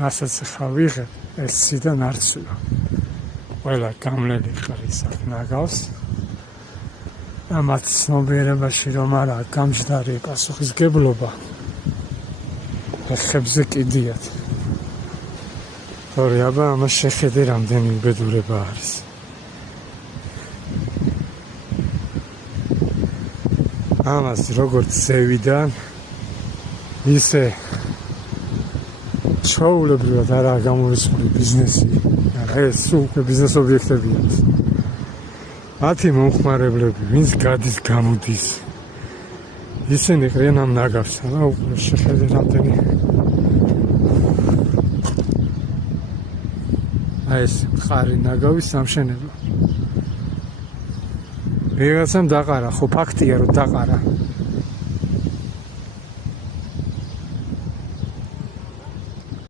რასაც ხა ვიღებ, ეს სიდან არ ცვივა. ყველა გამლელი ხარის აქ ნაგავს. და მათ ცნობიერებაში რომ არა გამჯდარი პასუხისგებლობა ხებზე კიდიათ. თორე აბა ამას შეხედე რამდენი უბედურება არის. ამას როგორც ზევიდან ისე ჩვეულებრივად არაა გამორიცხული ბიზნესი. ეს უკვე ბიზნეს ობიექტებია. მათი მომხმარებლები, ვინც გადის გამოდის, ისინი ყრიან ამ ნაგავს. და უკვე შეხედე რამდენი ეს ხარი ნაგავის სამშენებლო. ვიღაცამ დაყარა, ხო ფაქტია რომ დაყარა.